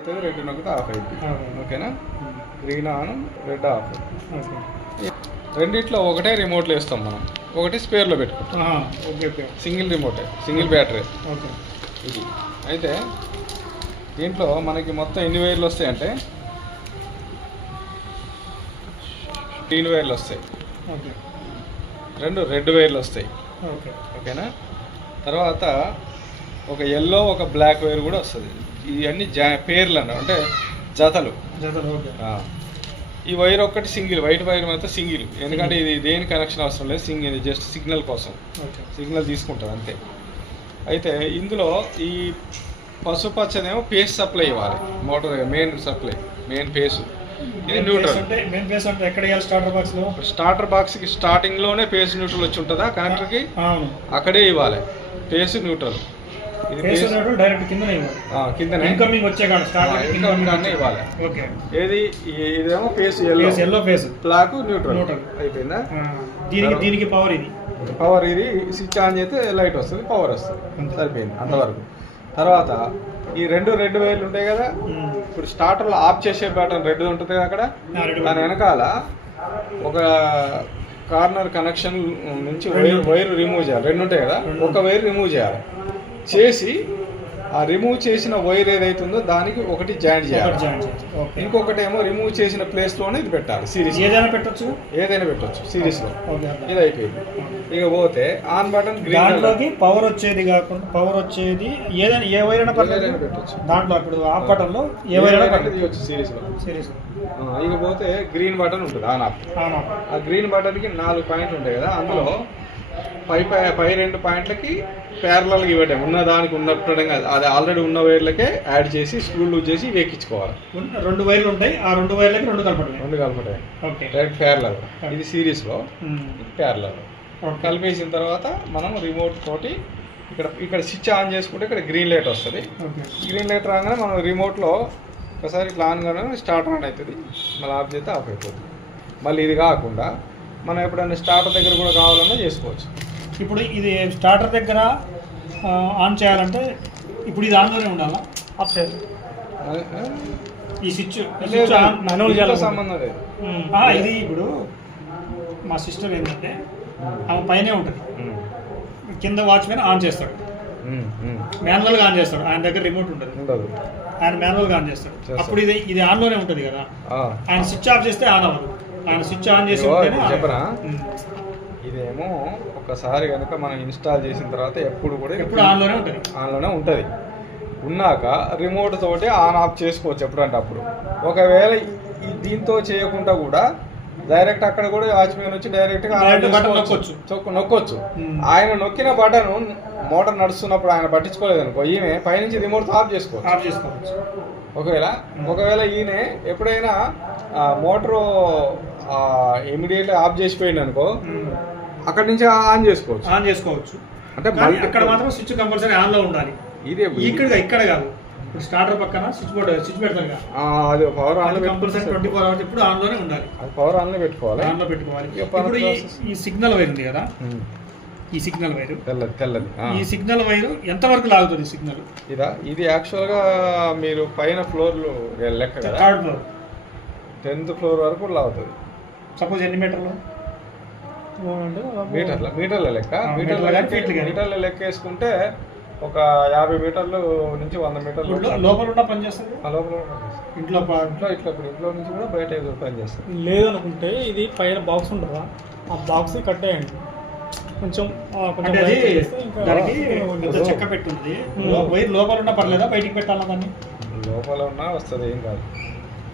అవుతుంది రెడ్ నొక్కితే ఆఫ్ అయింది ఓకే. ఓకేనా? Green on red off okay. రెండిట్లో ఒకటే రిమోట్లో వేస్తాం మనం. ఒకటి స్పేర్లో పెట్టుకుంటాం ఆహా, ఓకే ఓకే. సింగిల్ రిమోటే సింగిల్ బ్యాటరీ ఓకే. ఇది. అయితే దీంట్లో మనకి మొత్తం ఎన్ని వైర్లు వస్తాయంటే గ్రీన్ వైర్లు వస్తాయి. ఓకే. రెండు రెడ్ వైర్లు వస్తాయి. ఓకే. ఓకేనా? తర్వాత ఒక ఎల్లో ఒక బ్లాక్ వైర్ కూడా వస్తుంది. ఇవన్నీ జా పేర్లు అన్న అంటే జతలు. జతలు. ఈ వైర్ ఒక్కటి సింగిల్ వైట్ వైర్ మాత్రం సింగిల్. ఎందుకంటే ఇది దేని కనెక్షన్ అవసరం లేదు సింగిల్ జస్ట్ సిగ్నల్ కోసం. ఓకే. సిగ్నల్ తీసుకుంటుంది అంతే. అయితే ఇందులో ఈ పసుపచ్చనేమో పేస్ సప్లై ఇవ్వాలి. Motor main supply main phase ఇది న్యూట్రల్ ఫేస్ అంటే మెయిన్ ఫేస్ అంటే ఎక్కడ వేయాలి? స్టార్టర్ బాక్స్లో? స్టార్టర్ బాక్స్కి స్టార్టింగ్లోనే పేస్ న్యూట్రల్ వచ్చి ఉంటుందా? కనెక్టర్కి అవును. అక్కడే ఇవ్వాలి. పేస్ న్యూట్రల్ ఫేస్ డైరెక్ట్ కిందనే ఇవ్వాలి. ఆ, కిందనే. ఇన్కమింగ్ వచ్చే కాదు స్టార్ట్ గానే ఇవ్వాలి. ఓకే ఏది? ఇదేమో yellow phase yellow phase black neutral. అయిపోయిందా? దీనికి దీనికి పవర్ ఇది. పవర్ ఇది. స్విచ్ ఆన్ చేస్తే లైట్ వస్తుంది పవర్ వస్తుంది. సరిపోయింది అంతవరకు. తర్వాత ఈ రెండు రెండు వైర్లు ఉంటాయి కదా. ఇప్పుడు స్టార్టర్లో ఆఫ్ చేసే బటన్ రెడ్ ఉంటుంది కదా అక్కడ? దాని వెనకాల ఒక కార్నర్ కనెక్షన్ నుంచి వైర్ వైర్ రిమూవ్ చేయాలి. రెండు ఉంటాయి కదా. ఒక వైర్ రిమూవ్ చేయాలి. చేసి ఆ రిమూవ్ చేసిన వైర్ ఏదైతే ఉందో దానికి ఒకటి జాయింట్ చేయాలి. ఇంకొకటి ఏమో రిమూవ్ చేసిన ప్లేస్లోనే ఇది పెట్టాలి సిరీస్ ఏదైనా పెట్టొచ్చు? ఏదైనా పెట్టొచ్చు సిరీస్లో. ఇది అయిపోయింది. ఇక పోతే ఆన్ బటన్ దాంట్లోకి పవర్ వచ్చేది కాకుండా పవర్ వచ్చేది ఏదైనా ఏ వైర్ అయినా పర్లేదు. పెట్టొచ్చు. దాంట్లో ఇప్పుడు ఆఫ్ బటన్లో ఏ వైర్ అయినా పర్లేదు. సిరీస్లో. సిరీస్ ఆ, ఇక పోతే గ్రీన్ బటన్ ఉంటుంది ఆన్ ఆఫ్ ఆ గ్రీన్ బటన్కి నాలుగు పాయింట్లు ఉంటాయి కదా అందులో పై పై రెండు పాయింట్లకి ప్యారలల్ ఇవ్వటం ఉన్న దానికి ఉన్నట్టు అది ఆల్రెడీ ఉన్న వైర్లకే యాడ్ చేసి స్క్రూ లూజ్ చేసి ఎక్కించుకోవాలి. ఉన్న- రెండు వైర్లు ఉంటాయి. ఆ రెండు వైర్లకి రెండు కలపడమే రెండు కలపటాయి ఓకే. డైరెక్ట్ ప్యారలల్ ఇది సిరీస్లో. ఉమ్. ఇది ప్యారలల్. కలిపేసిన తర్వాత మనం రిమోట్ తోటి ఇక్కడ ఇక్కడ స్విచ్ ఆన్ చేసుకుంటే ఇక్కడ గ్రీన్ లైట్ వస్తుంది. ఓకే. గ్రీన్ లైట్ రాగానే మనం రిమోట్లో ఒకసారి ఇట్లా ఆన్ కాగానే స్టార్ట్ ఆన్ అవుతుంది. మళ్ళీ ఆఫ్ చేస్తే ఆఫ్ అయిపోతుంది. మళ్ళీ ఇది కాకుండా మనం ఎప్పుడైనా స్టార్టర్ దగ్గర కూడా కావాలన్నా చేసుకోవచ్చు. ఇప్పుడు ఇది స్టార్టర్ దగ్గర ఆన్ చేయాలంటే ఇప్పుడు ఇది ఆన్లోనే ఉండాలా? ఆఫ్ చేయాలి? ఈ స్విచ్ సంబంధం లేదు. ఇది ఇప్పుడు మా సిస్టర్ ఏంటంటే ఆమె పైనే ఉంటుంది. కింద వాచ్మెన్ ఆన్ చేస్తాడు. మాన్యువల్గా ఆన్ చేస్తాడు. ఆయన దగ్గర రిమోట్ ఉంటుంది. ఉండదు. ఆయన మాన్యువల్గా ఆన్ చేస్తాడు. అప్పుడు ఇది ఇది ఆన్లోనే ఉంటుంది కదా. ఆయన స్విచ్ ఆఫ్ చేస్తే ఆన్ అవ్వదు. ఆయన స్విచ్ ఆన్ చేసి. ఉమ్. ఇదేమో ఒకసారి కనుక మనం ఇన్స్టాల్ చేసిన తర్వాత ఎప్పుడు కూడా ఎప్పుడు ఆన్లోనే ఉంటుంది ఆన్లోనే ఉంటుంది ఉన్నాక రిమోట్ తోటి ఆన్ ఆఫ్ చేసుకోవచ్చు ఎప్పుడంటే అప్పుడు ఒకవేళ ఈ దీంతో చేయకుండా కూడా డైరెక్ట్ అక్కడ కూడా వాచ్మెన్ వచ్చి డైరెక్ట్గా. నొక్కొచ్చు. నొక్కొచ్చు. ఆయన నొక్కిన బటన్ మోటార్ నడుస్తున్నప్పుడు ఆయన పట్టించుకోలేదు అనుకో ఈమె పైనుంచి రిమోట్ ఆఫ్ చేసుకోవచ్చు ఆఫ్ చేసుకోవచ్చు ఒకవేళ ఒకవేళ ఈయన ఎప్పుడైనా మోటార్ ఇమీడియట్లీ ఆఫ్ చేసిపోయింది అనుకో. అక్కడి నుంచి ఆన్ చేసుకోవచ్చు. ఆన్ చేసుకోవచ్చు. అంటే అక్కడ మాత్రం స్విచ్ కంపల్సరీ ఆన్లో ఉండాలి. ఇదే ఇక్కడ ఇక్కడ కాదు. ఇప్పుడు స్టార్టర్ పక్కన స్విచ్ బోర్డు స్విచ్ ఆ, అది power on compulsory twenty four hours ఇప్పుడు ఆన్లోనే ఉండాలి. అది పవర్ ఆన్లో పెట్టుకోవాలి. ఆన్లో పెట్టుకోవాలి ఇప్పుడు ఈ సిగ్నల్ వైర్ ఉంది కదా. ఈ సిగ్నల్ వైర్. తెల్లది తెల్లది. ఈ సిగ్నల్ వైర్ ఎంత వరకు లాగుతుంది సిగ్నల్? ఇదా ఇది యాక్చువల్గా మీరు పైన ఫ్లోర్లు లెక్క థర్డ్ ఫ్లోర్ టెన్త్ ఫ్లోర్ వరకు లాగుతుంది. సపోజ్ ఎన్ని మీటర్లు? మీటర్ల మీటర్ల లెక్క. మీటర్ల మీటర్ల లెక్క వేసుకుంటే ఒక యాభై మీటర్లు నుంచి వంద మీటర్లు లోపల ఉన్న పని చేస్తుంది? ఆ లోపల కూడా పనిచేస్తుంది. ఇంట్లో ఇంట్లో ఇట్లా ఇప్పుడు ఇంట్లో నుంచి కూడా బయట ఏదో పని చేస్తుంది. లేదనుకుంటే ఇది పైన బాక్స్ ఉంటుందా? ఆ బాక్స్ కట్టేయండి. కొంచెం ఆ, కొంచెం అంటే అది దానికి పెద్ద చెక్క పెట్టుంది. లో- వైర్ లోపల ఉన్న పర్లేదా? బయటికి పెట్టాలా దాన్ని? లోపల ఉన్నా వస్తుంది ఏం కాదు.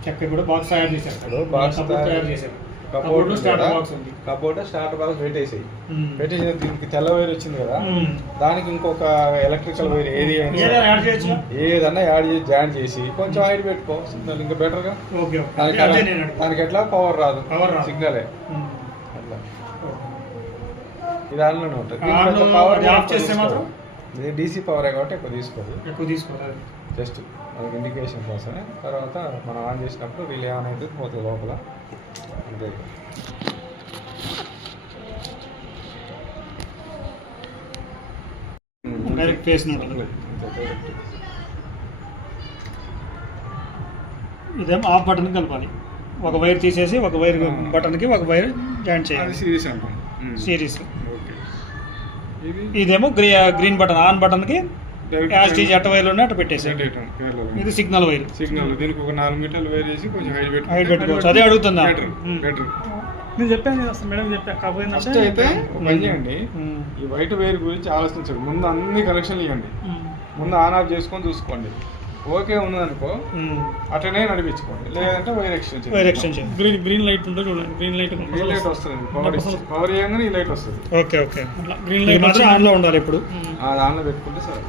చెక్క కూడా బాక్స్ తయారు చేశారు. బాక్స్ తయారు చేశారు. కబోర్డ్ స్టార్టర్ కదా, బాక్స్ ఉంది. కబోర్డ్ స్టార్ట్ బాక్స్ పెట్టేసి ఉమ్. పెట్టేసి దీనికి తెల్ల వైర్ వచ్చింది కదా. దానికి ఇంకొక ఎలక్ట్రికల్ వైర్ ఏది ఏదన్నా యాడ్ చేసి జాయిన్ చేసి కొంచెం హైట్ పెట్టుకో. సిగ్నల్ ఇంకా బెటర్గా? దానికి ఎట్లా? పవర్ రాదు. సిగ్నలే. అట్లా. ఇది ఆన్లోనే ఉంటుంది. అది ఆఫ్ చేస్తే మాత్రం? ఇది డీసీ పవరే కాబట్టి ఎక్కువ తీసుకోదు ఎక్కువ తీసుకోవాలి జస్ట్ ఇండికేషన్ కోసమే. తర్వాత మనం ఆన్ చేసినప్పుడు రిలే ఆన్ అయితే పోతుంది లోపల. డైరెక్ట్ ఫేస్ ఆఫ్ బటన్ కలపాలి ఒక వైర్ తీసేసి ఒక వైర్ బటన్కి ఒక వైర్ జాయింట్ చేయాలి. సిరీస్ అంటాం. ఇది ఇదేమో గ్రీ గ్రీన్ బటన్ ఆన్ బటన్కి డైరెక్ట్ యాజ్ టీజ్ ఎట్ట వైర్లు ఉన్నాయి అట్ట పెట్టేసి జనరేటర్ కేరళలో. ఇది సిగ్నల్ వైర్ సిగ్నల్ దీనికి ఒక నాలుగు మీటర్లు వేర్ చేసి కొంచెం హైట్ పెట్టుకుంటే హైట్ పెట్టుకోవచ్చు అదే అడుగుతుందా బెటర్. బెటర్ నేను చెప్పాను మేడం చెప్పా కాకపోతే ఫస్ట్ అయితే ఒక పని చేయండి. ఉమ్. ఈ వైట్ వేర్ గురించి ఆలోచించండి. ముందు అన్ని కనెక్షన్లు ఇవ్వండి. ముందు ఆన్ ఆఫ్ చేసుకొని చూసుకోండి. ఓకే ఉన్నదనుకో ఉమ్. అట్లనే నడిపించుకోండి. లేదంటే wire exchange wire exchange green green light ఉంటుంది చూడండి. గ్రీన్ లైట్ గ్రీన్ లైట్ వస్తుంది పవర్ పవర్ చేయగానే ఈ లైట్ వస్తుంది. Okay okay. అట్లా గ్రీన్ లైట్ మాత్రం ఆన్లో ఉండాలి ఇప్పుడు. ఆ దానిలో పెట్టుకుంటే సరే